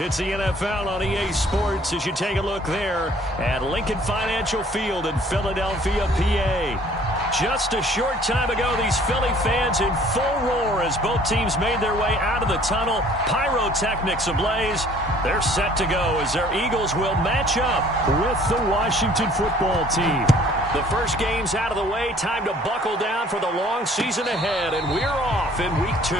It's the NFL on EA Sports as you take a look there at Lincoln Financial Field in Philadelphia, PA. Just a short time ago, these Philly fans in full roar as both teams made their way out of the tunnel. Pyrotechnics ablaze. They're set to go as their Eagles will match up with the Washington football team. The first game's out of the way. Time to buckle down for the long season ahead, and we're off in Week 2.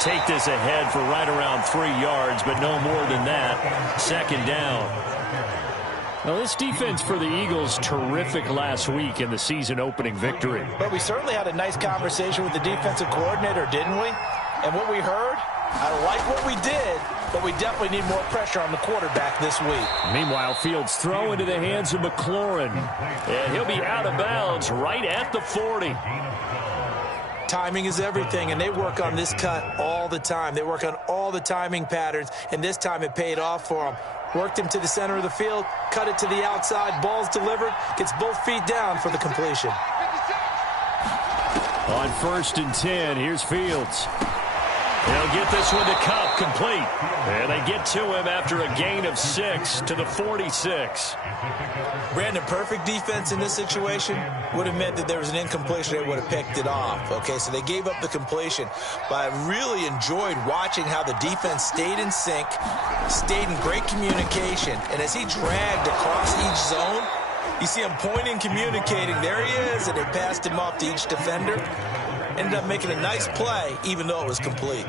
Take this ahead for right around 3 yards, but no more than that. Second down. Now, this defense for the Eagles, terrific last week in the season-opening victory. But we certainly had a nice conversation with the defensive coordinator, didn't we? And what we heard, I like what we did, but we definitely need more pressure on the quarterback this week. Meanwhile, Fields throw into the hands of McLaurin. And he'll be out of bounds right at the 40. Timing is everything, and they work on this cut all the time. They work on all the timing patterns, and this time it paid off for them. Worked him to the center of the field, cut it to the outside, ball's delivered, gets both feet down for the completion. On 1st and 10, here's Fields. He'll get this one to Cup, complete. And they get to him after a gain of 6 to the 46. Brandon, perfect defense in this situation would have meant that there was an incompletion. They would have picked it off. Okay, so they gave up the completion. But I really enjoyed watching how the defense stayed in sync, stayed in great communication. And as he dragged across each zone, you see him pointing, communicating. There he is, and they passed him off to each defender. Ended up making a nice play, even though it was complete.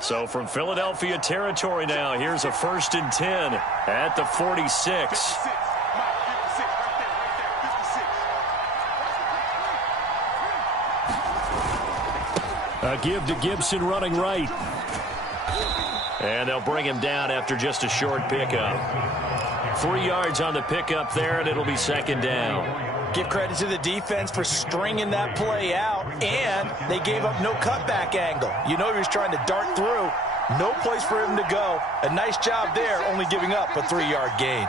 So from Philadelphia territory now, here's a 1st and 10 at the 46. A give to Gibson running right. And they'll bring him down after just a short pickup. 3 yards on the pickup there, and it'll be second down. Give credit to the defense for stringing that play out, and they gave up no cutback angle. You know he was trying to dart through. No place for him to go. A nice job there, only giving up a 3-yard gain.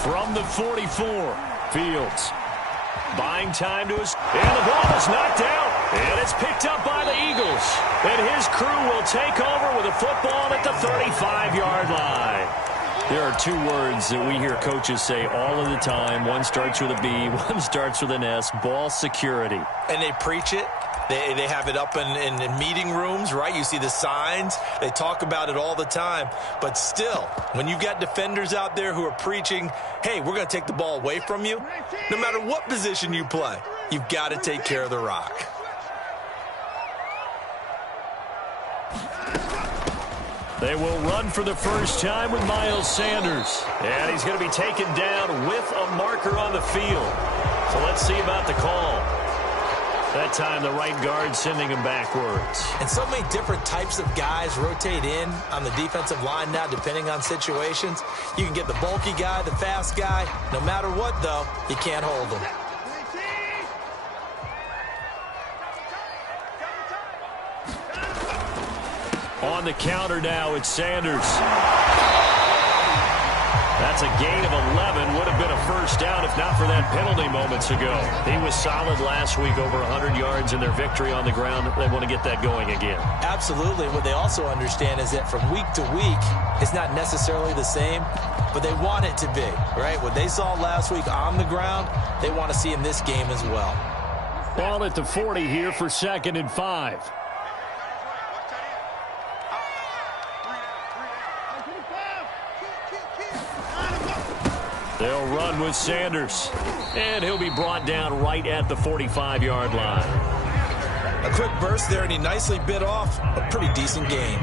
From the 44, Fields. Buying time to his... And the ball is knocked out. And it's picked up by the Eagles. And his crew will take over with a football at the 35-yard line. There are 2 words that we hear coaches say all of the time. One starts with a B, one starts with an S. Ball security. And they preach it. They have it up in meeting rooms, right? You see the signs. They talk about it all the time. But still, when you've got defenders out there who are preaching, hey, we're going to take the ball away from you, no matter what position you play, you've got to take care of the rock. They will run for the first time with Miles Sanders. And he's going to be taken down with a marker on the field. So let's see about the call. That time, the right guard sending him backwards. And so many different types of guys rotate in on the defensive line now, depending on situations. You can get the bulky guy, the fast guy. No matter what, though, you can't hold him. On the counter now, it's Sanders. That's a gain of 11. Would have been a first down if not for that penalty moments ago. He was solid last week, over 100 yards in their victory on the ground. They want to get that going again. Absolutely. What they also understand is that from week to week, it's not necessarily the same, but they want it to be, right? What they saw last week on the ground, they want to see in this game as well. Ball at the 40 here for 2nd and 5. They'll run with Sanders. And he'll be brought down right at the 45-yard line. A quick burst there, and he nicely bit off a pretty decent gain.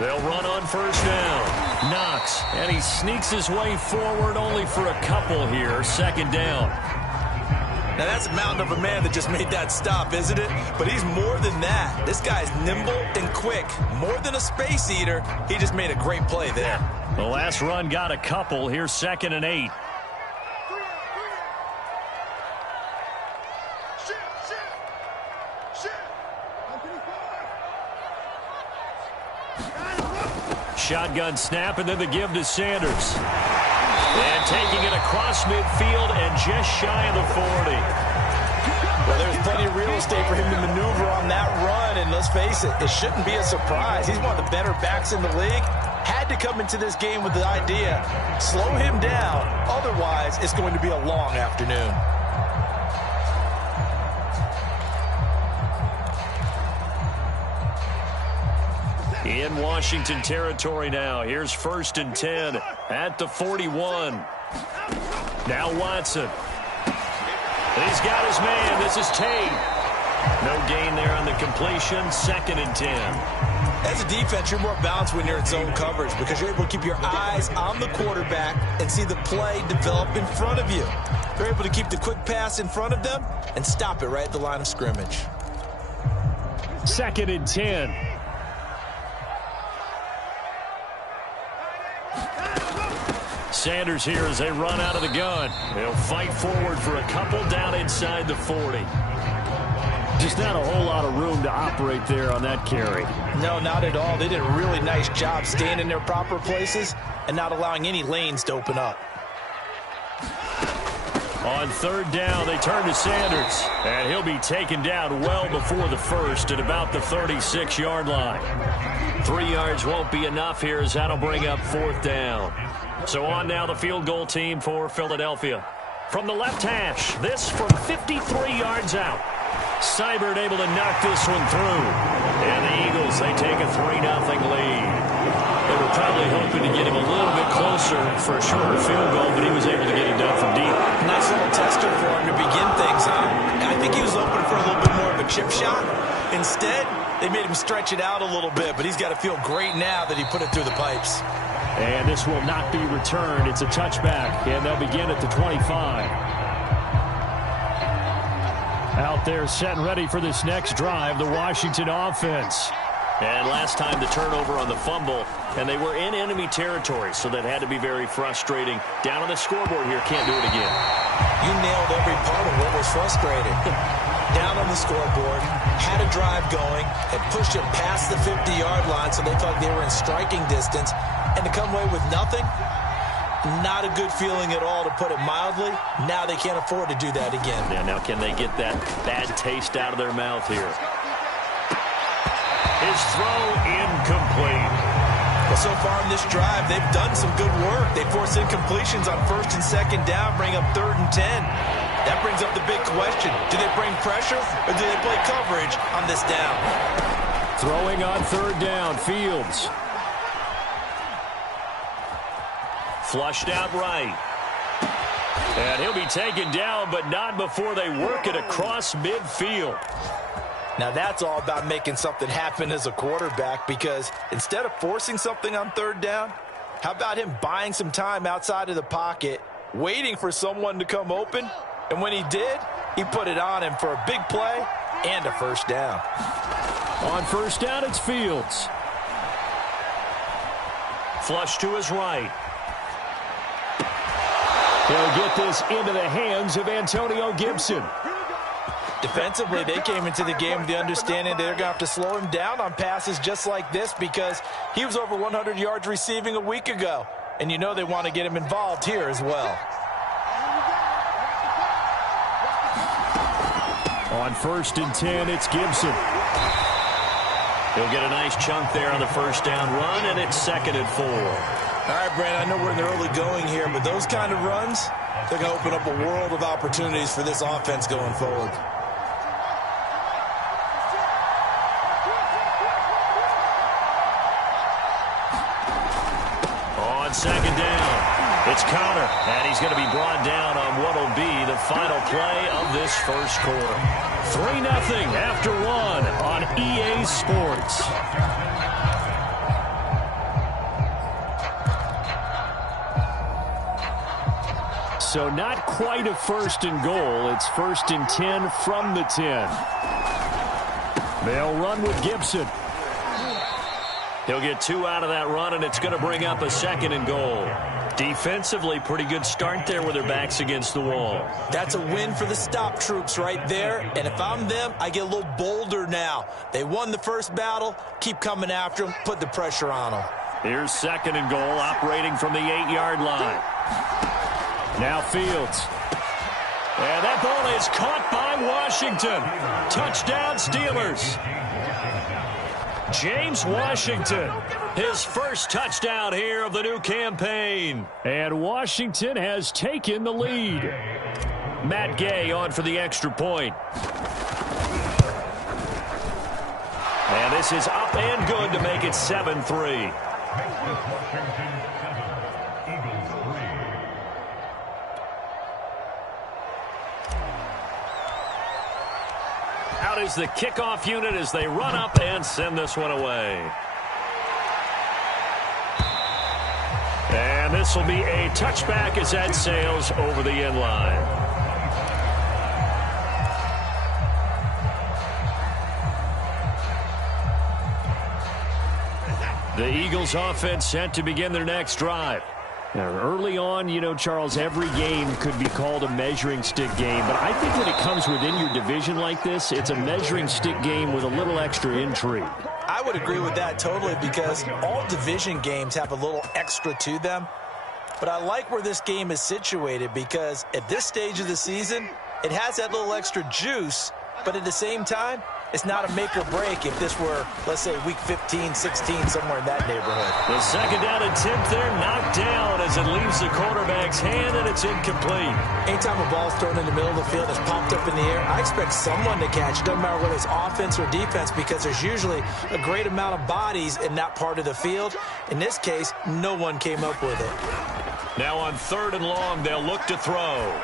They'll run on first down. Knox, and he sneaks his way forward only for a couple here. Second down. Now, that's a mountain of a man that just made that stop, isn't it? But he's more than that. This guy's nimble and quick. More than a space eater, he just made a great play there. The last run got a couple. Here's 2nd and 8. Shotgun snap, and then the give to Sanders. And taking it across midfield and just shy of the 40. Well, there's plenty of real estate for him to maneuver on that run, and let's face it, it shouldn't be a surprise. He's one of the better backs in the league. Had to come into this game with the idea, slow him down, otherwise it's going to be a long afternoon. In Washington territory now. Here's 1st and 10 at the 41. Now Watson. He's got his man. This is Tate. No gain there on the completion. 2nd and 10. As a defense, you're more balanced when you're in zone coverage because you're able to keep your eyes on the quarterback and see the play develop in front of you. They're able to keep the quick pass in front of them and stop it right at the line of scrimmage. 2nd and 10. Sanders here as they run out of the gun. They'll fight forward for a couple down inside the 40. Just not a whole lot of room to operate there on that carry. No, not at all. They did a really nice job staying in their proper places and not allowing any lanes to open up. On 3rd down, they turn to Sanders, and he'll be taken down well before the first at about the 36-yard line. 3 yards won't be enough here as that'll bring up 4th down. So on now the field goal team for Philadelphia. From the left hash, this from 53 yards out. Seibert able to knock this one through. And the Eagles, they take a 3-0 lead. They were probably hoping to get him a little bit closer for a shorter field goal, but he was able to get it done from deep. Nice little tester for him to begin things, huh? I think he was hoping for a little bit more of a chip shot. Instead, they made him stretch it out a little bit, but he's got to feel great now that he put it through the pipes. And this will not be returned. It's a touchback, and they'll begin at the 25. Out there set and ready for this next drive, the Washington offense. And last time the turnover on the fumble, and they were in enemy territory, so that had to be very frustrating. Down on the scoreboard here, can't do it again. You nailed every part of what was frustrating. Down on the scoreboard, had a drive going, and pushed it past the 50-yard line so they thought they were in striking distance. And to come away with nothing, not a good feeling at all, to put it mildly. Now they can't afford to do that again. Yeah, now can they get that bad taste out of their mouth here? His throw incomplete. Well, so far in this drive, they've done some good work. They forced incompletions on 1st and 2nd down, bring up 3rd and 10. That brings up the big question. Do they bring pressure or do they play coverage on this down? Throwing on 3rd down, Fields. Flushed out right. And he'll be taken down, but not before they work it across midfield. Now that's all about making something happen as a quarterback, because instead of forcing something on 3rd down, how about him buying some time outside of the pocket, waiting for someone to come open, and when he did, he put it on him for a big play and a 1st down. On 1st down, it's Fields. Flush to his right. He'll get this into the hands of Antonio Gibson. Defensively, they came into the game with the understanding they're going to have to slow him down on passes just like this, because he was over 100 yards receiving a week ago. And you know they want to get him involved here as well. On 1st and 10, it's Gibson. He'll get a nice chunk there on the 1st down run, and it's 2nd and 4. All right, Brand, I know we're in the early going here, but those kind of runs, they're going to open up a world of opportunities for this offense going forward. On 2nd down, it's Connor, and he's going to be brought down on what will be the final play of this 1st quarter. 3-0 after one on EA Sports. So not quite a 1st and goal. It's 1st and 10 from the 10. They'll run with Gibson. He'll get 2 out of that run, and it's going to bring up a 2nd and goal. Defensively, pretty good start there with their backs against the wall. That's a win for the stop troops right there. And if I'm them, I get a little bolder now. They won the first battle. Keep coming after them. Put the pressure on them. Here's 2nd and goal, operating from the 8-yard line. Now Fields. And that ball is caught by Washington. Touchdown, Steelers. James Washington, his first touchdown here of the new campaign. And Washington has taken the lead. Matt Gay on for the extra point. And this is up and good to make it 7-3. Out is the kickoff unit as they run up and send this one away. And this will be a touchback as that sails over the end line. The Eagles offense set to begin their next drive. Now, early on, you know, Charles, every game could be called a measuring stick game. But I think when it comes within your division like this, it's a measuring stick game with a little extra intrigue. I would agree with that totally because all division games have a little extra to them. But I like where this game is situated because at this stage of the season, it has that little extra juice. But at the same time, it's not a make or break if this were, let's say, week 15, 16, somewhere in that neighborhood. The 2nd down attempt there knocked down as it leaves the quarterback's hand, and it's incomplete. Anytime a ball's thrown in the middle of the field, it's popped up in the air, I expect someone to catch it. Doesn't matter whether it's offense or defense because there's usually a great amount of bodies in that part of the field. In this case, no one came up with it. Now on 3rd and long, they'll look to throw.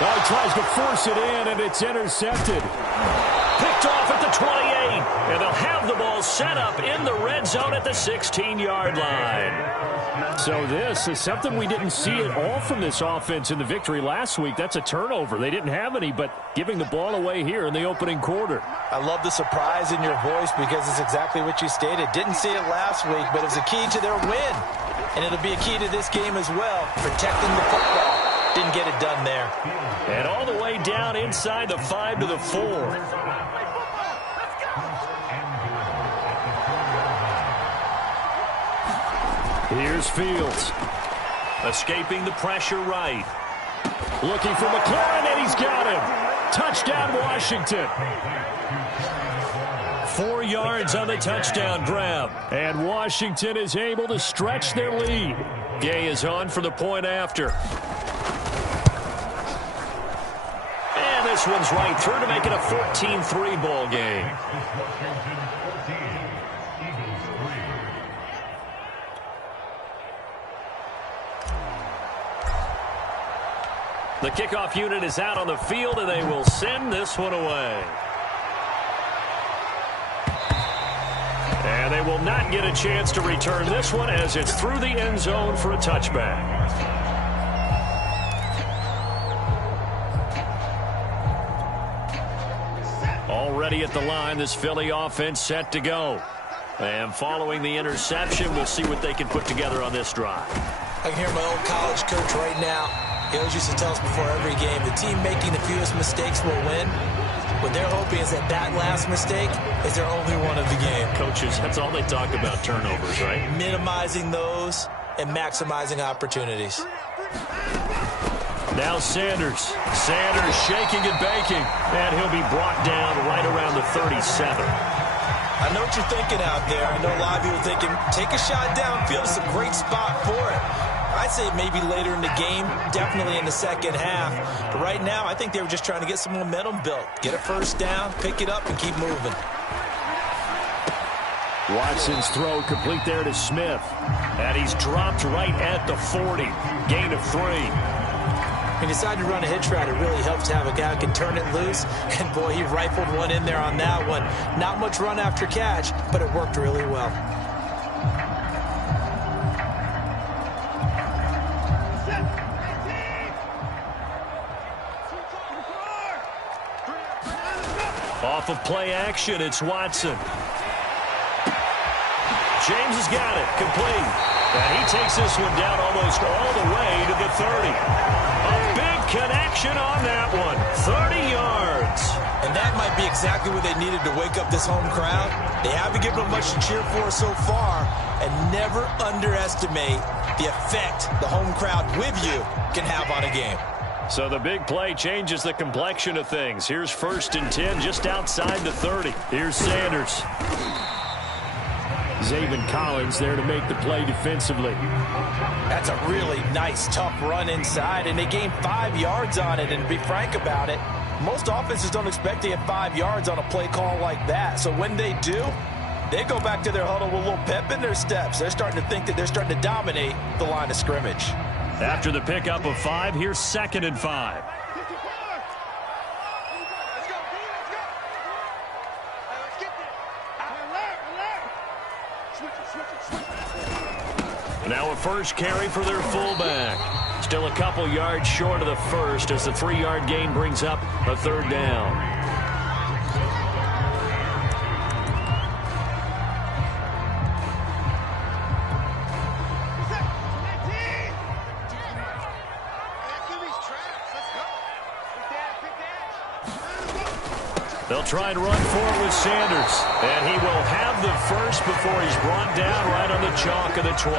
Oh, he tries to force it in, and it's intercepted. Picked off at the 28, and they'll have the ball set up in the red zone at the 16-yard line. So this is something we didn't see at all from this offense in the victory last week. That's a turnover. They didn't have any, but giving the ball away here in the opening quarter. I love the surprise in your voice because it's exactly what you stated. Didn't see it last week, but it was a key to their win. And it'll be a key to this game as well, protecting the football. Didn't get it done there. And all the way down inside the 5 to the 4. Here's Fields. Escaping the pressure right. Looking for McLaurin, and he's got him. Touchdown, Washington. 4 yards on the touchdown grab. And Washington is able to stretch their lead. Gay is on for the point after. And this one's right through to make it a 14-3 ball game. The kickoff unit is out on the field, and they will send this one away. And they will not get a chance to return this one as it's through the end zone for a touchback. Already at the line, this Philly offense set to go. And following the interception, we'll see what they can put together on this drive. I can hear my old college coach right now. He always used to tell us before every game, the team making the fewest mistakes will win. What they're hoping is that that last mistake is their only one of the game. Coaches, that's all they talk about, turnovers, right? Minimizing those and maximizing opportunities. Now Sanders. Sanders shaking and baking. And he'll be brought down right around the 37. I know what you're thinking out there. I know a lot of people thinking, take a shot downfield. It's a great spot for it. I'd say maybe later in the game, definitely in the second half. But right now, I think they were just trying to get some momentum built. Get a first down, pick it up, and keep moving. Watson's throw complete there to Smith. And he's dropped right at the 40. Gain of 3. When you decide to run a hitch route, it really helps to have a guy who can turn it loose. And, boy, he rifled one in there on that one. Not much run after catch, but it worked really well. Off of play action, it's Watson. James has got it, complete. And he takes this one down almost all the way to the 30. A big connection on that one, 30 yards. And that might be exactly what they needed to wake up this home crowd. They haven't given them much to cheer for so far, and never underestimate the effect the home crowd with you can have on a game. So the big play changes the complexion of things. Here's 1st and 10 just outside the 30. Here's Sanders. Zaven Collins there to make the play defensively. That's a really nice, tough run inside, and they gained 5 yards on it. And to be frank about it, most offenses don't expect to get 5 yards on a play call like that. So when they do, they go back to their huddle with a little pep in their steps. They're starting to think that they're starting to dominate the line of scrimmage. After the pickup of 5, here's 2nd and 5. Now a first carry for their fullback. Still a couple yards short of the first as the 3-yard gain brings up a 3rd down. They'll try and run for it with Sanders. And he will have the first before he's brought down right on the chalk of the 20.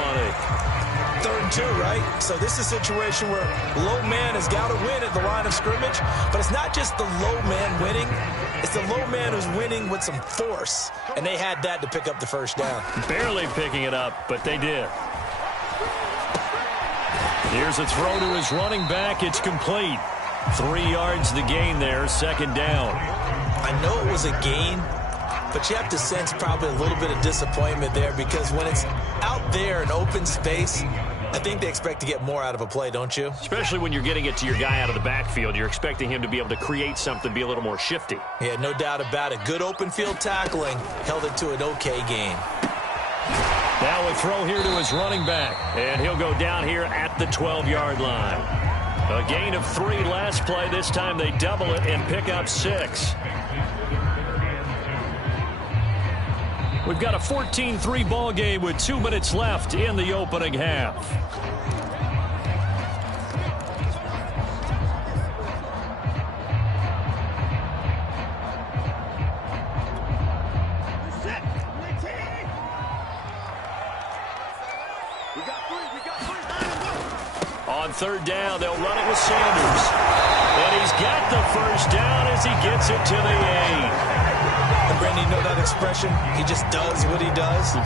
3rd and 2, right? So this is a situation where low man has got to win at the line of scrimmage. But it's not just the low man winning. It's the low man who's winning with some force. And they had that to pick up the 1st down. Barely picking it up, but they did. Here's a throw to his running back. It's complete. 3 yards the gain there, 2nd down. I know it was a gain, but you have to sense probably a little bit of disappointment there because when it's out there in open space, I think they expect to get more out of a play, don't you? Especially when you're getting it to your guy out of the backfield. You're expecting him to be able to create something, be a little more shifty. Yeah, no doubt about it. Good open field tackling held it to an okay gain. Now a throw here to his running back, and he'll go down here at the 12-yard line. A gain of 3 last play. This time they double it and pick up 6. We've got a 14-3 ball game with 2 minutes left in the opening half. On 3rd down, they'll run it with Sanders. And he's got the first down as he gets it to the 8. And Brandon, you know that expression? He just does what he does.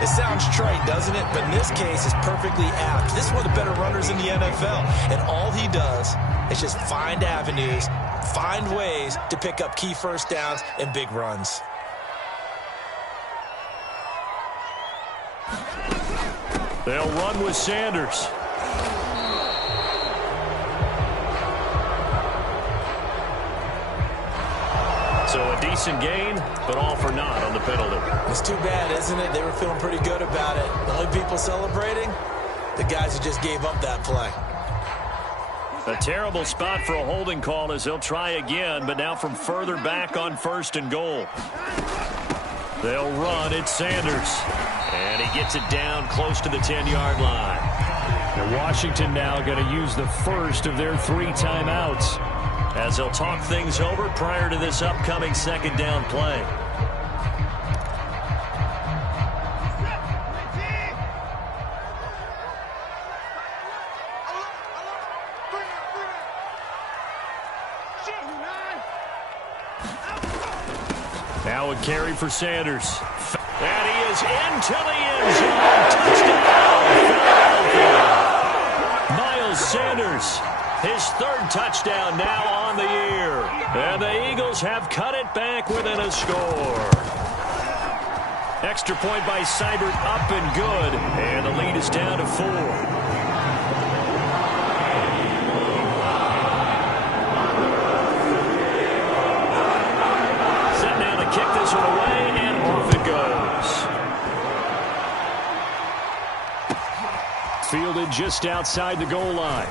It sounds trite, doesn't it? But in this case, it's perfectly apt. This is one of the better runners in the NFL. And all he does is just find avenues, find ways to pick up key 1st downs and big runs. They'll run with Sanders. So a decent gain, but all for naught on the penalty. It's too bad, isn't it? They were feeling pretty good about it. The only people celebrating, the guys who just gave up that play. A terrible spot for a holding call as they'll try again, but now from further back on 1st and goal. They'll run. It's Sanders. And he gets it down close to the 10-yard line. And Washington now going to use the first of their 3 timeouts as they'll talk things over prior to this upcoming 2nd down play. Now a carry for Sanders. And he is into the end zone. Touchdown, Philadelphia. Miles Sanders, his 3rd touchdown now on the year. And the Eagles have cut it back within a score. Extra point by Seibert, up and good. And the lead is down to 4. kick this one away, and off it goes. Fielded just outside the goal line.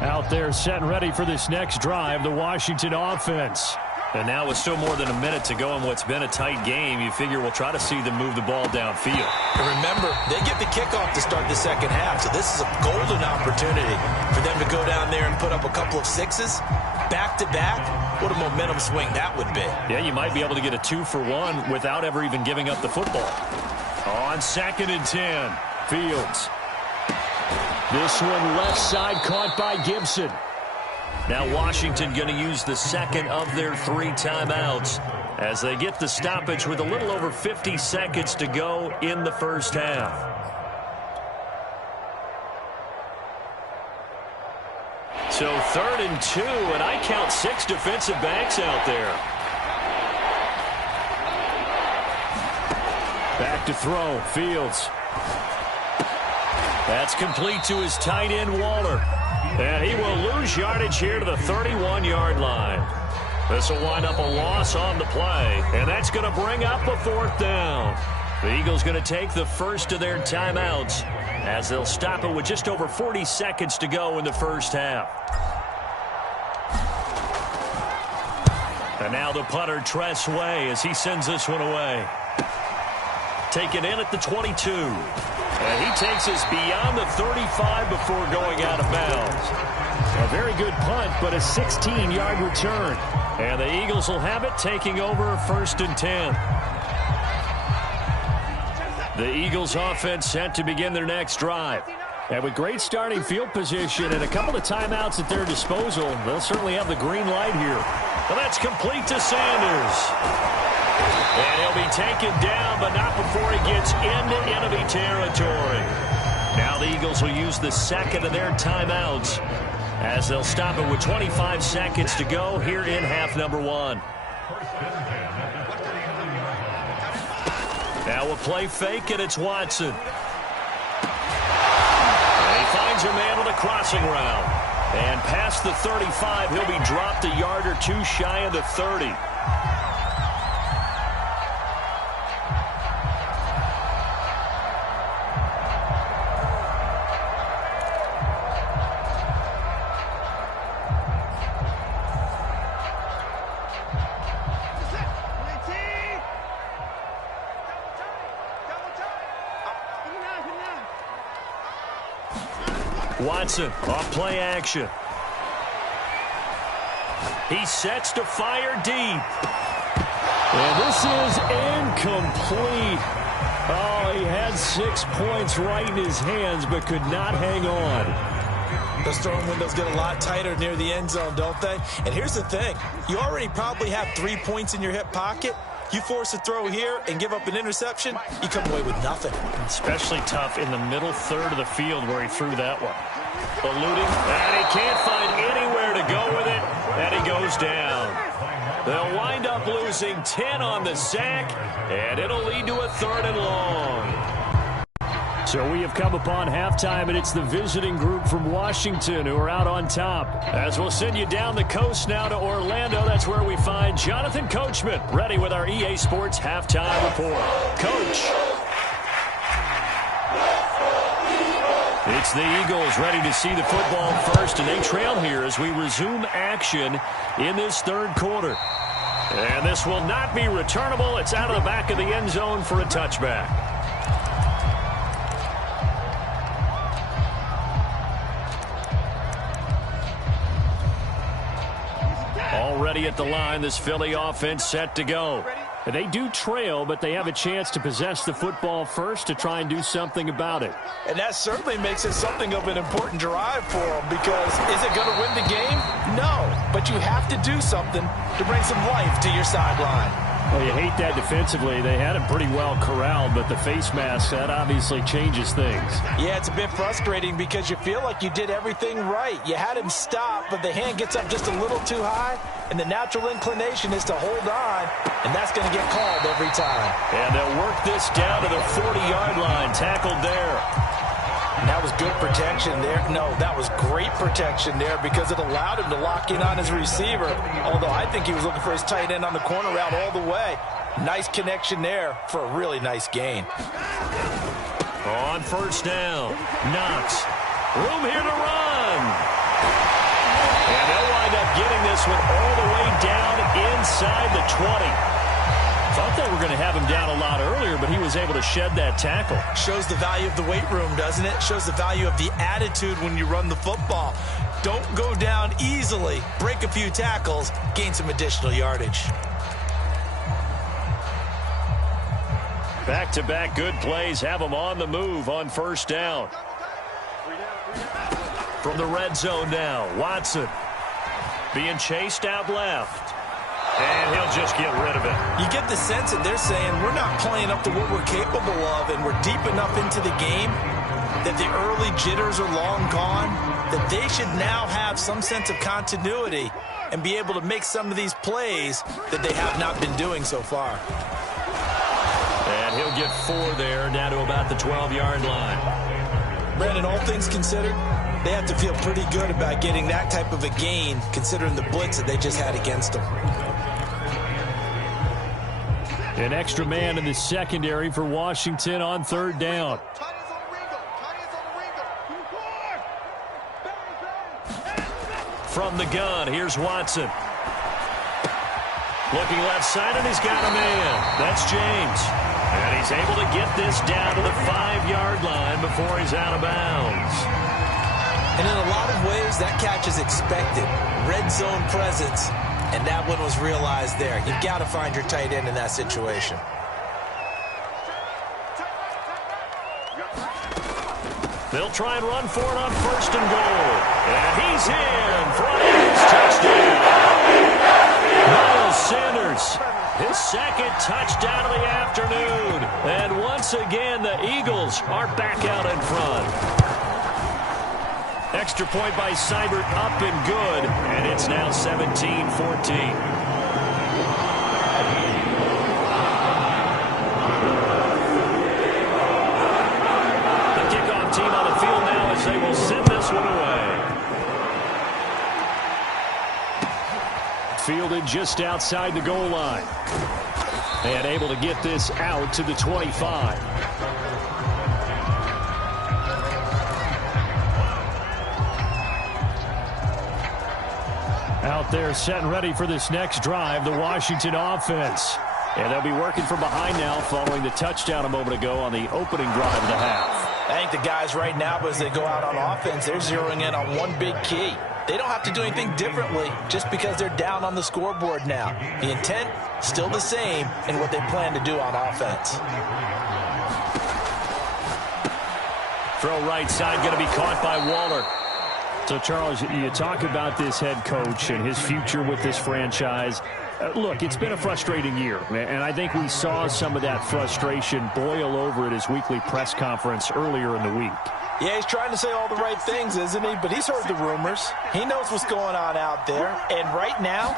Out there set and ready for this next drive, the Washington offense. And now with still more than a minute to go in what's been a tight game, you figure we'll try to see them move the ball downfield. And remember, they get the kickoff to start the second half, so this is a golden opportunity for them to go down there and put up a couple of sixes back-to-back. What a momentum swing that would be. Yeah, you might be able to get a 2-for-1 without ever even giving up the football. On 2nd and 10, Fields. This one left side caught by Gibson. Now Washington going to use the second of their 3 timeouts as they get the stoppage with a little over 50 seconds to go in the first half. So 3rd and 2, and I count 6 defensive backs out there. Back to throw, Fields. That's complete to his tight end, Waller. And he will lose yardage here to the 31-yard line. This will wind up a loss on the play, and that's going to bring up a 4th down. The Eagles going to take the first of their timeouts as they'll stop it with just over 40 seconds to go in the first half. And now the punter, Tress Way, as he sends this one away. Taken in at the 22. And he takes us beyond the 35 before going out of bounds. A very good punt, but a 16-yard return. And the Eagles will have it, taking over 1st and 10. The Eagles offense set to begin their next drive. And with great starting field position and a couple of timeouts at their disposal, they'll certainly have the green light here. Well, that's complete to Sanders. And he'll be taken down, but not before he gets into enemy territory. Now the Eagles will use the second of their timeouts as they'll stop it with 25 seconds to go here in half number 1. Now a play fake, and it's Watson. And he finds a man on a crossing route. And past the 35, he'll be dropped a yard or 2 shy of the 30. Watson off play action. He sets to fire deep. And this is incomplete. Oh, he had 6 points right in his hands, but could not hang on. Those throwing windows get a lot tighter near the end zone, don't they? And here's the thing. You already probably have 3 points in your hip pocket. You force a throw here and give up an interception, you come away with nothing. Especially tough in the middle third of the field where he threw that one. Eluding, and he can't find anywhere to go with it, and he goes down. They'll wind up losing 10 on the sack, and it'll lead to a 3rd and long. So we have come upon halftime, and it's the visiting group from Washington who are out on top. As we'll send you down the coast now to Orlando, that's where we find Jonathan Coachman, ready with our EA Sports halftime report. Coach. It's the Eagles ready to see the football first, and they trail here as we resume action in this 3rd quarter. And this will not be returnable. It's out of the back of the end zone for a touchback. Already at the line, this Philly offense set to go. They do trail, but they have a chance to possess the football first to try and do something about it. And that certainly makes it something of an important drive for them, because is it going to win the game? No, but you have to do something to bring some life to your sideline. Well, you hate that defensively. They had him pretty well corralled, but the face mask, that obviously changes things. Yeah, it's a bit frustrating because you feel like you did everything right. You had him stop, but the hand gets up just a little too high, and the natural inclination is to hold on, and that's going to get called every time. And they'll work this down to the 40-yard line, tackled there. And that was good protection there. No, that was great protection there because it allowed him to lock in on his receiver. Although I think he was looking for his tight end on the corner route all the way. Nice connection there for a really nice gain. On first down, Knox. Room here to run. And they'll wind up getting this one all the way down inside the 20. Thought they were going to have him down a lot earlier, but he was able to shed that tackle. Shows the value of the weight room, doesn't it? Shows the value of the attitude when you run the football. Don't go down easily. Break a few tackles. Gain some additional yardage. Back-to-back good plays have him on the move on first down. From the red zone now, Watson being chased out left. And he'll just get rid of it. You get the sense that they're saying we're not playing up to what we're capable of, and we're deep enough into the game that the early jitters are long gone, that they should now have some sense of continuity and be able to make some of these plays that they have not been doing so far. And he'll get 4 there, down to about the 12-yard line. Brandon, all things considered, they have to feel pretty good about getting that type of a gain considering the blitz that they just had against them. An extra man in the secondary for Washington on third down. From the gun, here's Watson. Looking left side, and he's got a man. That's James. And he's able to get this down to the 5-yard line before he's out of bounds. And in a lot of ways, that catch is expected. Red zone presence. And that one was realized there. You've got to find your tight end in that situation. They'll try and run for it on first and goal. And he's in for a nice touchdown. Miles Sanders, his second touchdown of the afternoon. And once again, the Eagles are back out in front. Extra point by Seibert, up and good, and it's now 17-14. The kickoff team on the field now as they will send this one away. Fielded just outside the goal line. And able to get this out to the 25. Out there set and ready for this next drive, the Washington offense. And they'll be working from behind now following the touchdown a moment ago on the opening drive of the half. I think the guys right now, as they go out on offense, they're zeroing in on one big key. They don't have to do anything differently just because they're down on the scoreboard now. The intent, still the same in what they plan to do on offense. Throw right side, going to be caught by Waller. So, Charles, you talk about this head coach and his future with this franchise. Look, it's been a frustrating year, and I think we saw some of that frustration boil over at his weekly press conference earlier in the week. Yeah, he's trying to say all the right things, isn't he? But he's heard the rumors. He knows what's going on out there. And right now,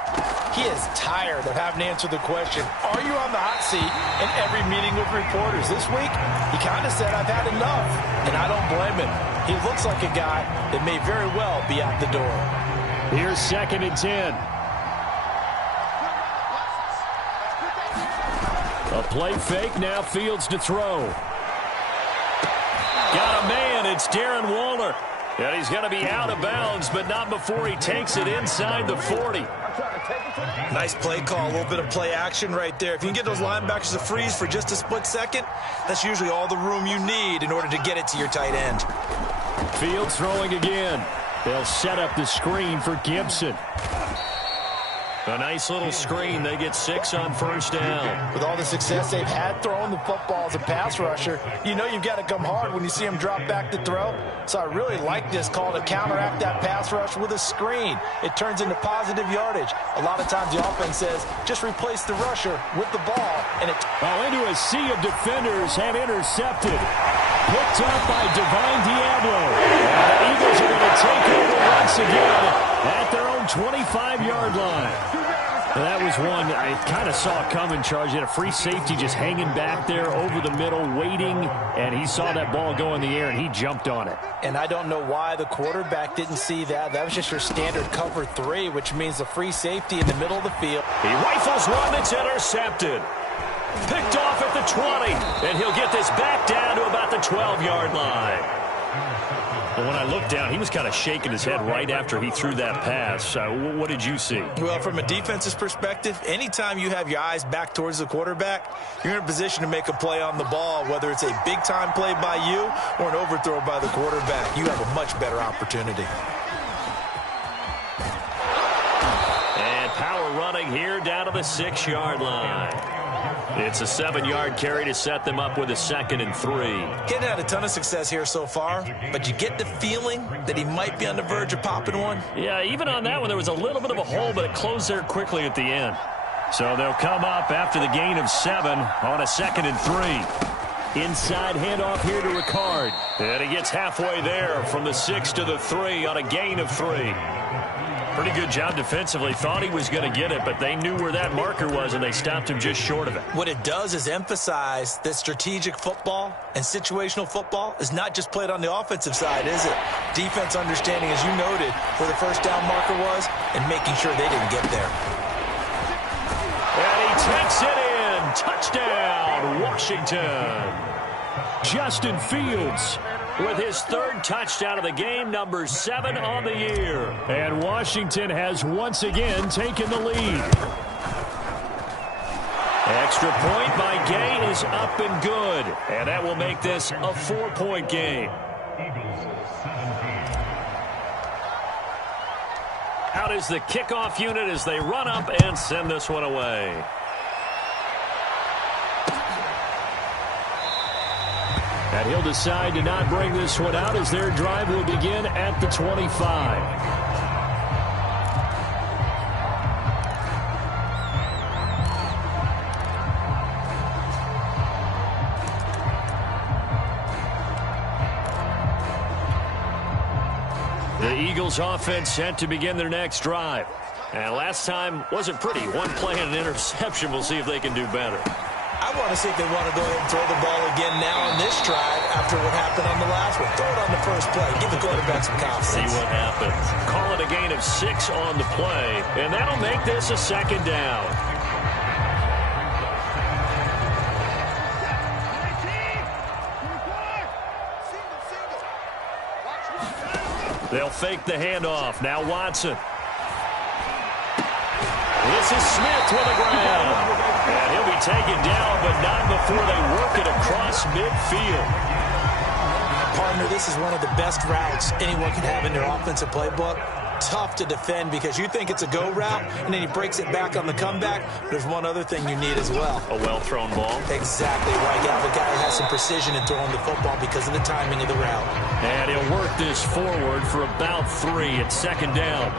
he is tired of having to answer the question, are you on the hot seat in every meeting with reporters? This week, he kind of said, I've had enough. And I don't blame him. He looks like a guy that may very well be out the door. Here's 2nd and 10. A play fake, now Fields to throw. Got a man, it's Darren Waller. And he's going to be out of bounds, but not before he takes it inside the 40. Nice play call, a little bit of play action right there. If you can get those linebackers to freeze for just a split second, that's usually all the room you need in order to get it to your tight end. Fields throwing again. They'll set up the screen for Gibson. A nice little screen. They get 6 on first down. With all the success they've had throwing the football as a pass rusher, you know you've got to come hard when you see them drop back to throw. So I really like this call to counteract that pass rush with a screen. It turns into positive yardage. A lot of times the offense says, just replace the rusher with the ball. And well, into a sea of defenders and intercepted. Picked up by Divine Diablo. And the Eagles are going to take over once again at their own 25-yard line. And that was one I kind of saw coming, Charles. You had a free safety just hanging back there over the middle, waiting, and he saw that ball go in the air, and he jumped on it. And I don't know why the quarterback didn't see that. That was just your standard cover 3, which means the free safety in the middle of the field. He rifles one that's intercepted. Picked off at the 20, and he'll get this back down to about the 12-yard line. But when I looked down, he was kind of shaking his head right after he threw that pass. What did you see? Well, from a defense's perspective, anytime you have your eyes back towards the quarterback, you're in a position to make a play on the ball, whether it's a big-time play by you or an overthrow by the quarterback. You have a much better opportunity. And power running here down to the 6-yard line. It's a 7-yard carry to set them up with a 2nd and 3. Getting had a ton of success here so far, but you get the feeling that he might be on the verge of popping one. Yeah, even on that one, there was a little bit of a hole, but it closed there quickly at the end. So they'll come up after the gain of 7 on a 2nd and 3. Inside handoff here to Ricard. And he gets halfway there from the 6 to the 3 on a gain of 3. Pretty good job defensively. Thought he was going to get it, but they knew where that marker was, and they stopped him just short of it. What it does is emphasize that strategic football and situational football is not just played on the offensive side, is it? Defense understanding, as you noted, where the first down marker was and making sure they didn't get there. And he takes it in. Touchdown, Washington. Justin Fields with his 3rd touchdown of the game, number 7 on the year. And Washington has once again taken the lead. Extra point by Gay is up and good. And that will make this a 4-point game. Out is the kickoff unit as they run up and send this one away. And he'll decide to not bring this one out as their drive will begin at the 25. The Eagles offense set to begin their next drive. And last time wasn't pretty. One play and an interception. We'll see if they can do better. I want to see if they want to go ahead and throw the ball again now on this drive after what happened on the last one. Throw it on the first play. Give the quarterback some confidence. See what happens. Call it a gain of 6 on the play, and that'll make this a 2nd down. They'll fake the handoff. Now Watson. This is Smith with a grab. And he'll be taken down, but not before they work it across midfield. Partner, this is one of the best routes anyone can have in their offensive playbook. Tough to defend because you think it's a go route, and then he breaks it back on the comeback. There's one other thing you need as well. A well-thrown ball. Exactly right. You have a guy who has some precision in throwing the football because of the timing of the route. And he'll work this forward for about 3 at 2nd down.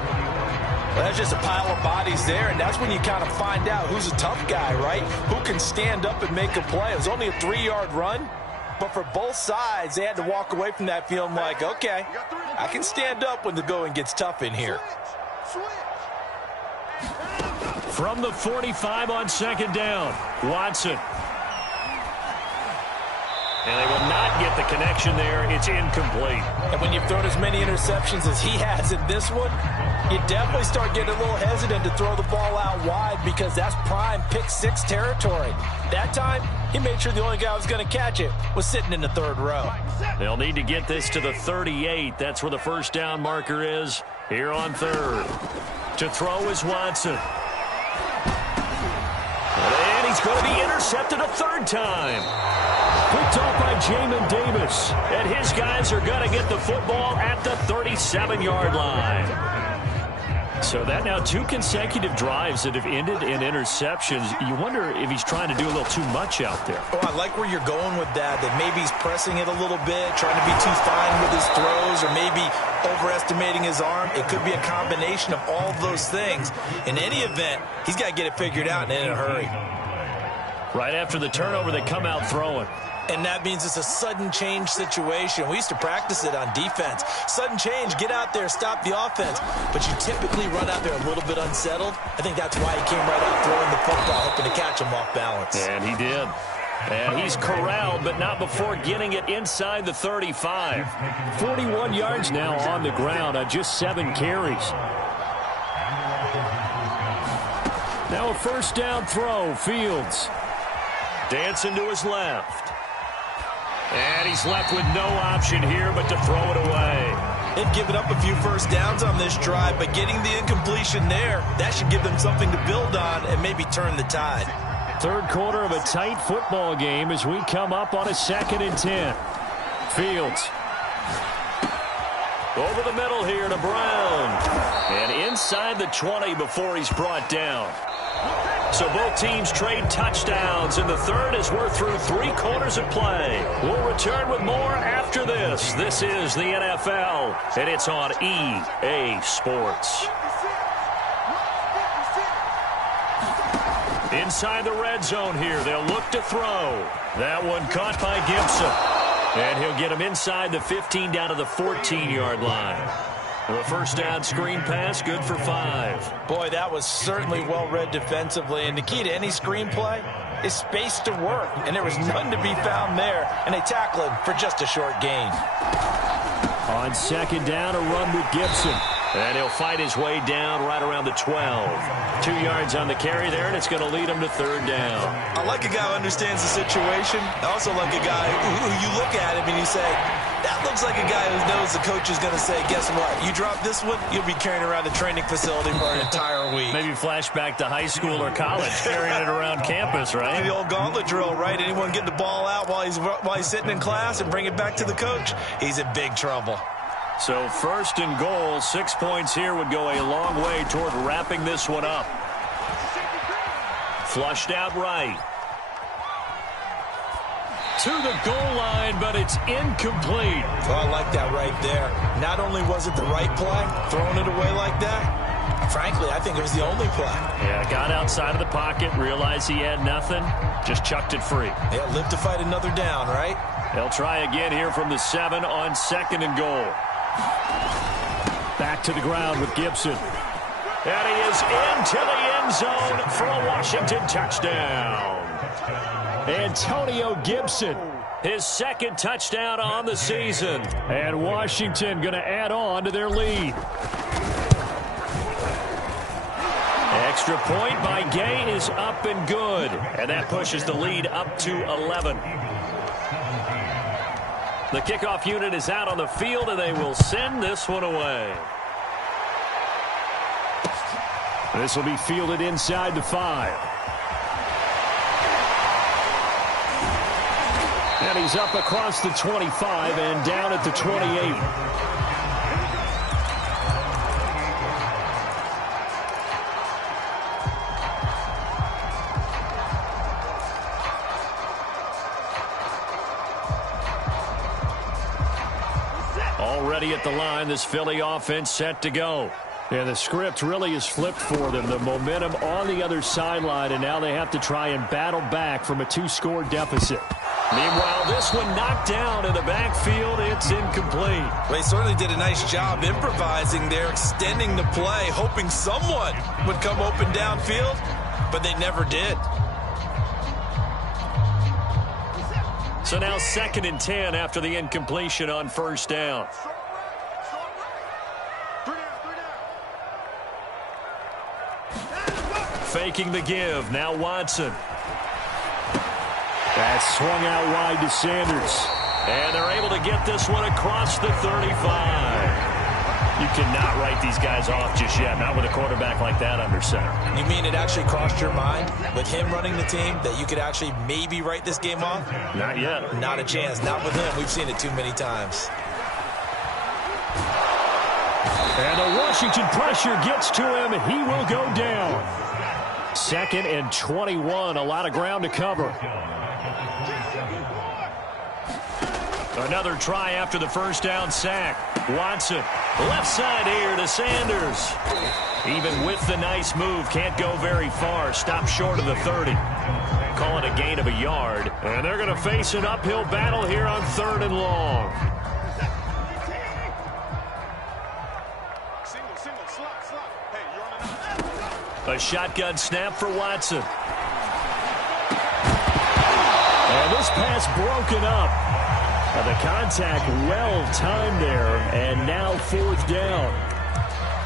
Well, that's just a pile of bodies there, and that's when you kind of find out who's a tough guy, right? Who can stand up and make a play. It was only a 3-yard run, but for both sides, they had to walk away from that feeling like, okay, I can stand up when the going gets tough in here. From the 45 on 2nd down, Watson. And they will not get the connection there. It's incomplete. And when you've thrown as many interceptions as he has in this one, you definitely start getting a little hesitant to throw the ball out wide because that's prime pick-6 territory. That time, he made sure the only guy who was going to catch it was sitting in the 3rd row. They'll need to get this to the 38. That's where the first down marker is here on 3rd. To throw is Watson. And he's going to be intercepted a 3rd time. Picked off by Jamin Davis. And his guys are going to get the football at the 37-yard line. So that now 2 consecutive drives that have ended in interceptions. You wonder if he's trying to do a little too much out there. Oh, I like where you're going with that maybe he's pressing it a little bit, trying to be too fine with his throws, or maybe overestimating his arm. It could be a combination of all of those things. In any event, he's got to get it figured out and in a hurry. Right after the turnover, they come out throwing. And that means it's a sudden change situation. We used to practice it on defense. Sudden change, get out there, stop the offense. But you typically run out there a little bit unsettled. I think that's why he came right out throwing the football, hoping to catch him off balance. And he did. And he's corralled, but not before getting it inside the 35. 41 yards now on the ground on just 7 carries. Now a first down throw, Fields. Dancing to his left. And he's left with no option here but to throw it away. They've given up a few first downs on this drive, but getting the incompletion there, that should give them something to build on and maybe turn the tide. Third quarter of a tight football game as we come up on a 2nd and 10. Fields. Over the middle here to Brown. And inside the 20 before he's brought down. So both teams trade touchdowns, and the third as we're through 3 quarters of play. We'll return with more after this. This is the NFL, and it's on EA Sports. Inside the red zone here, they'll look to throw. That one caught by Gibson. And he'll get him inside the 15 down to the 14-yard line. A first down screen pass, good for 5. Boy, that was certainly well-read defensively. And the key to any screen play is space to work. And there was none to be found there. And they tackle him for just a short gain. On 2nd down, a run with Gibson. And he'll fight his way down right around the 12. 2 yards on the carry there, and it's going to lead him to 3rd down. I like a guy who understands the situation. I also like a guy who you look at him and you say, that looks like a guy who knows the coach is going to say, guess what? You drop this one, you'll be carrying around the training facility for an entire week. Maybe flashback to high school or college, carrying it around campus, right? The old gauntlet drill, right? Anyone get the ball out while he's sitting in class and bring it back to the coach, he's in big trouble. So 1st and goal, 6 points here would go a long way toward wrapping this one up. Flushed out right. To the goal line, but it's incomplete. Oh, I like that right there. Not only was it the right play, throwing it away like that, frankly, I think it was the only play. Yeah, got outside of the pocket, realized he had nothing, just chucked it free. Yeah, live to fight another down, right? They'll try again here from the 7 on 2nd and goal. Back to the ground with Gibson. And he is into the end zone for a Washington touchdown. Antonio Gibson, his 2nd touchdown on the season. And Washington going to add on to their lead. Extra point by Gay is up and good. And that pushes the lead up to 11. The kickoff unit is out on the field, and they will send this one away. This will be fielded inside the 5. And he's up across the 25 and down at the 28. Already at the line, this Philly offense set to go. And the script really is flipped for them. The momentum on the other sideline, and now they have to try and battle back from a 2-score deficit. Meanwhile, this one knocked down in the backfield. It's incomplete. Well, they certainly did a nice job improvising there, extending the play, hoping someone would come open downfield, but they never did. So now 2nd and 10 after the incompletion on 1st down. Faking the give. Now Watson. That's swung out wide to Sanders. And they're able to get this one across the 35. You cannot write these guys off just yet, not with a quarterback like that under center. You mean it actually crossed your mind with him running the team that you could actually maybe write this game off? Not yet. Not a chance. Not with him. We've seen it too many times. And the Washington pressure gets to him, and he will go down. 2nd and 21, a lot of ground to cover. Another try after the first down sack. Watson, left side here to Sanders. Even with the nice move, can't go very far. Stopped short of the 30. Call it a gain of a yard. And they're going to face an uphill battle here on 3rd and long. A shotgun snap for Watson. And this pass broken up. The contact well timed there, and now 4th down.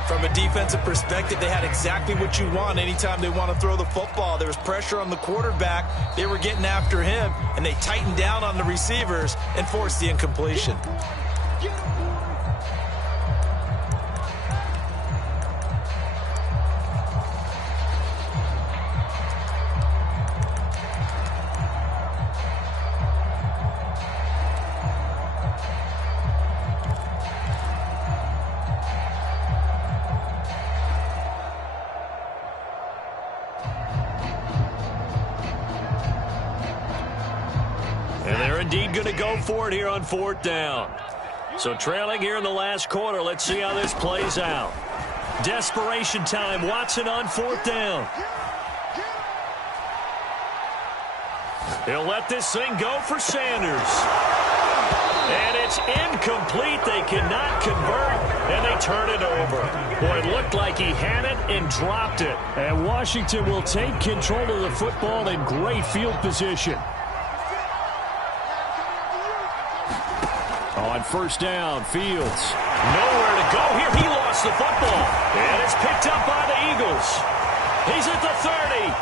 From a defensive perspective, they had exactly what you want anytime they want to throw the football. There was pressure on the quarterback. They were getting after him, and they tightened down on the receivers and forced the incompletion. And they're indeed going to go for it here on 4th down. So trailing here in the last quarter. Let's see how this plays out. Desperation time. Watson on 4th down. He'll let this thing go for Sanders. And it's incomplete. They cannot convert, and they turn it over. Boy, it looked like he had it and dropped it. And Washington will take control of the football in great field position. On 1st down, Fields. Nowhere to go here. He lost the football. And it's picked up by the Eagles. He's at the 30.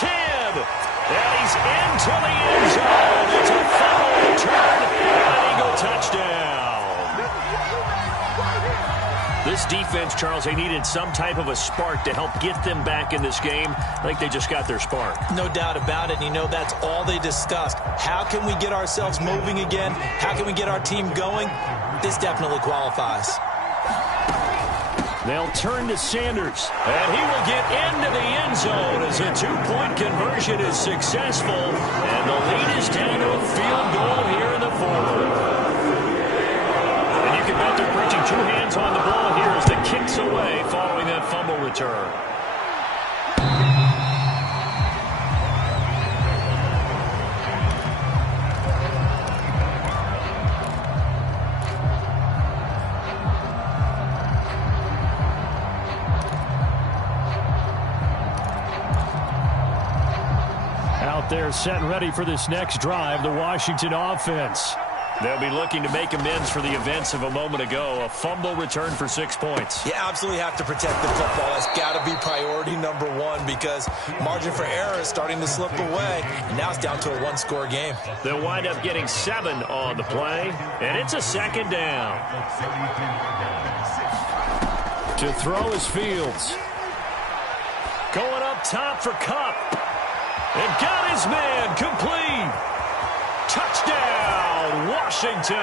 10. And he's into the end zone. It's a fumble return and an Eagle touchdown. This defense, Charles, they needed some type of a spark to help get them back in this game. I think they just got their spark. No doubt about it. And you know, that's all they discussed. How can we get ourselves moving again? How can we get our team going? This definitely qualifies. They'll turn to Sanders, and he will get into the end zone as a 2-point conversion is successful, and the lead is down to a field goal here in the 4th. And you can bet they're preaching 2 hands on the ball here as the kick's away following that fumble return. They're set and ready for this next drive, the Washington offense. They'll be looking to make amends for the events of a moment ago. A fumble return for 6 points. You absolutely have to protect the football. That's got to be priority number 1 because margin for error is starting to slip away. And now it's down to a 1-score game. They'll wind up getting 7 on the play, and it's a 2nd down. To throw is Fields. Going up top for Kupp. And got his man complete. Touchdown, Washington.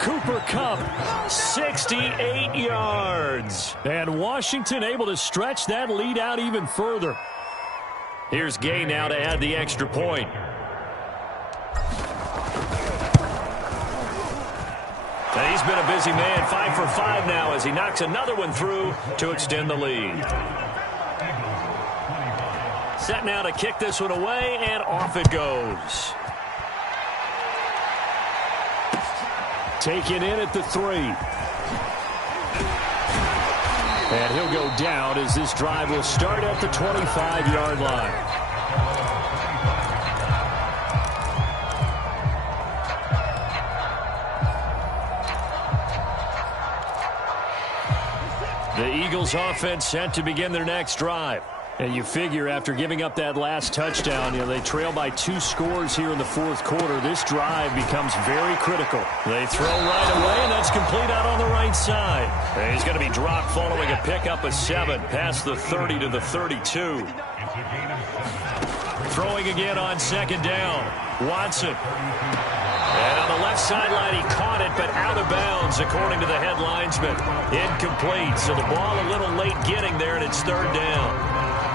Cooper Kupp, 68 yards. And Washington able to stretch that lead out even further. Here's Gay now to add the extra point. And he's been a busy man, 5 for 5 now as he knocks another one through to extend the lead. Set now to kick this one away, and off it goes. Taken in at the 3. And he'll go down as this drive will start at the 25-yard line. The Eagles offense set to begin their next drive. And you figure after giving up that last touchdown, they trail by 2 scores here in the 4th quarter. This drive becomes very critical. They throw right away, and that's complete out on the right side. And he's going to be dropped following a pickup of 7 past the 30 to the 32. Throwing again on 2nd down. Watson. And on the left sideline, he caught it, but out of bounds, according to the head linesman. Incomplete, so the ball a little late getting there, and it's third down.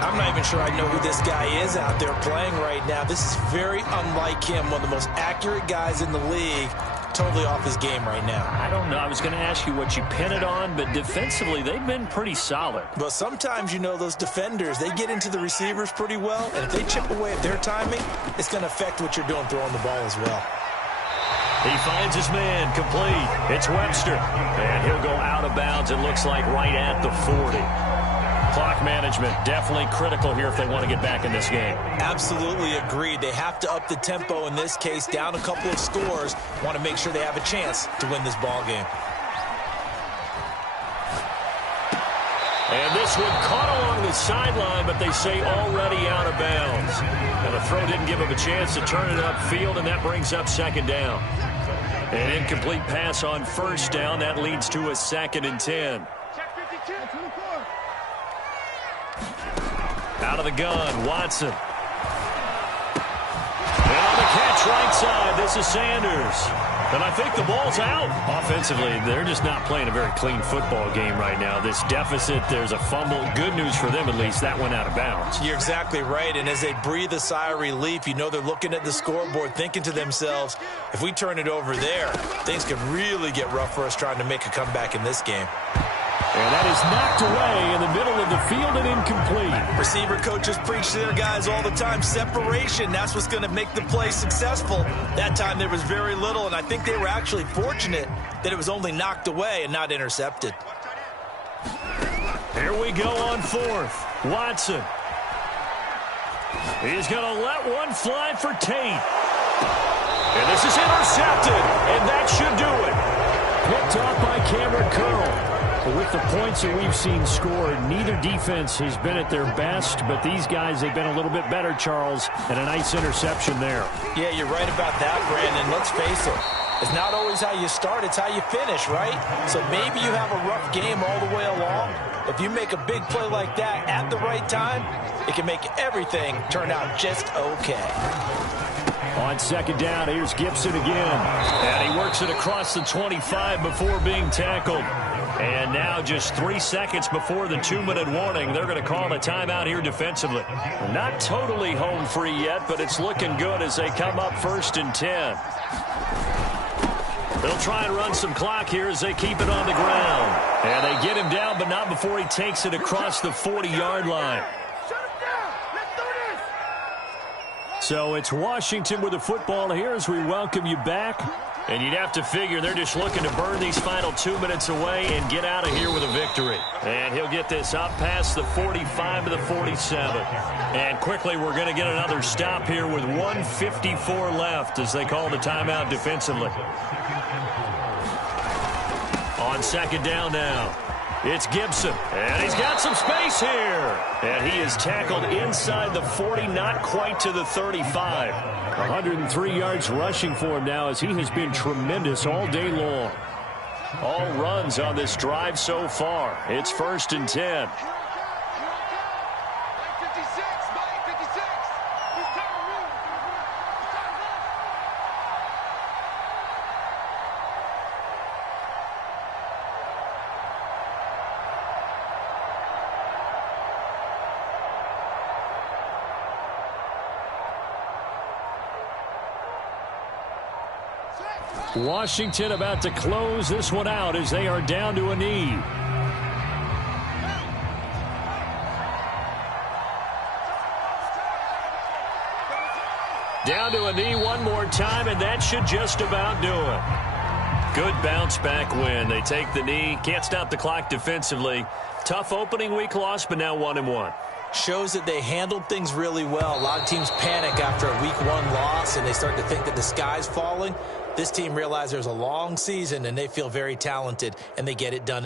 I'm not even sure I know who this guy is out there playing right now. This is very unlike him, one of the most accurate guys in the league. Totally off his game right now. I don't know. I was going to ask you what you pin it on, but defensively, they've been pretty solid. But sometimes, you know, those defenders, they get into the receivers pretty well, and if they chip away at their timing, it's going to affect what you're doing throwing the ball as well. He finds his man, complete. It's Webster, and he'll go out of bounds, it looks like, right at the 40. Clock management definitely critical here if they want to get back in this game. Absolutely agreed. They have to up the tempo in this case, down a couple of scores. Want to make sure they have a chance to win this ball game. And this one caught along the sideline, but they say already out of bounds. And the throw didn't give him a chance to turn it upfield, and that brings up second down. An incomplete pass on first down. That leads to a 2nd and 10. Out of the gun, Watson. And on the catch right side, this is Sanders. And I think the ball's out. Offensively, they're just not playing a very clean football game right now. This deficit, there's a fumble. Good news for them, at least. That went out of bounds. You're exactly right. And as they breathe a sigh of relief, you know they're looking at the scoreboard, thinking to themselves, if we turn it over there, things could really get rough for us trying to make a comeback in this game. And that is knocked away in the middle of the field and incomplete. Receiver coaches preach to their guys all the time. Separation, that's what's going to make the play successful. That time there was very little, and I think they were actually fortunate that it was only knocked away and not intercepted. Here we go on 4th. Watson. He's going to let one fly for Tate. And this is intercepted, and that should do it. Picked off by Cameron Curl. With the points that we've seen scored, neither defense has been at their best, but these guys, they've been a little bit better, Charles, and a nice interception there. Yeah, you're right about that, Brandon. Let's face it. It's not always how you start, it's how you finish, right? So maybe you have a rough game all the way along. If you make a big play like that at the right time, it can make everything turn out just okay. On second down, here's Gibson again. And he works it across the 25 before being tackled. And now just 3 seconds before the 2-minute warning, they're going to call a timeout here defensively. Not totally home free yet, but it's looking good as they come up 1st and 10. They'll try and run some clock here as they keep it on the ground. And they get him down, but not before he takes it across the 40-yard line. So it's Washington with the football here as we welcome you back. And you'd have to figure they're just looking to burn these final 2 minutes away and get out of here with a victory. And he'll get this up past the 45 to the 47. And quickly we're going to get another stop here with 1:54 left as they call the timeout defensively. On second down now. It's Gibson, and he's got some space here. And he is tackled inside the 40, not quite to the 35. 103 yards rushing for him now as he has been tremendous all day long. All runs on this drive so far. It's 1st and 10. Washington about to close this one out as they are down to a knee. Down to a knee one more time, and that should just about do it. Good bounce back win. They take the knee. Can't stop the clock defensively. Tough opening week loss, but now 1-1. Shows that they handled things really well. A lot of teams panic after a week 1 loss, and they start to think that the sky's falling. This team realizes there's a long season, and they feel very talented, and they get it done.